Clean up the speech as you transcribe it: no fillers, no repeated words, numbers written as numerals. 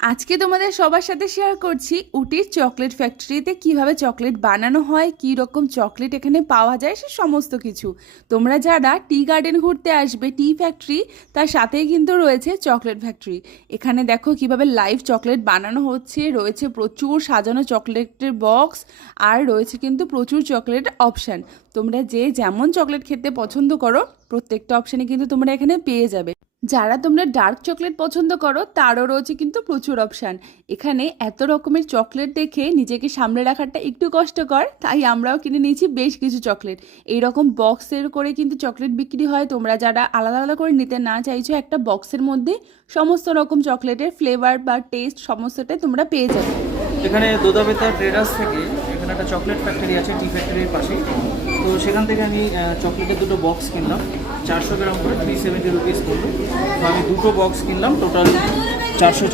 আজকে তোমাদের সবার সাথে শেয়ার করছি উটির চকলেট ফ্যাক্টরিতে কিভাবে চকলেট বানানো হয়, কী রকম চকলেট এখানে পাওয়া যায়, সে সমস্ত কিছু। তোমরা যারা টি গার্ডেন ঘুরতে আসবে, টি ফ্যাক্টরি তার সাথেই কিন্তু রয়েছে চকলেট ফ্যাক্টরি। এখানে দেখো কিভাবে লাইভ চকলেট বানানো হচ্ছে, রয়েছে প্রচুর সাজানো চকলেটের বক্স, আর রয়েছে কিন্তু প্রচুর চকলেট অপশান। তোমরা যে যেমন চকলেট খেতে পছন্দ করো প্রত্যেকটা অপশানে কিন্তু তোমরা এখানে পেয়ে যাবে। যারা তোমরা ডার্ক চকলেট পছন্দ করো তারও রয়েছে কিন্তু প্রচুর অপশান। এখানে এত রকমের চকলেট দেখে নিজেকে সামলে রাখাটা একটু কষ্টকর, তাই আমরাও কিনে নিয়েছি বেশ কিছু চকলেট। এই রকম বক্সের করে কিন্তু চকলেট বিক্রি হয়। তোমরা যারা আলাদা আলাদা করে নিতে না চাইছো, একটা বক্সের মধ্যে সমস্ত রকম চকলেটের ফ্লেভার বা টেস্ট সমস্তটাই তোমরা পেয়ে যাবে। এখানে দোদাবেতা ট্রেডার্স থেকে এখানে একটা চকলেট ফ্যাক্টরি আছে টি ফ্যাক্টরির পাশেই। তো সেখান থেকে আমি চকলেটের দুটো বক্স কিনলাম, 400 গ্রাম করে 370 রুপিস পড়লো। তো আমি দুটো বক্স কিনলাম, টোটাল 400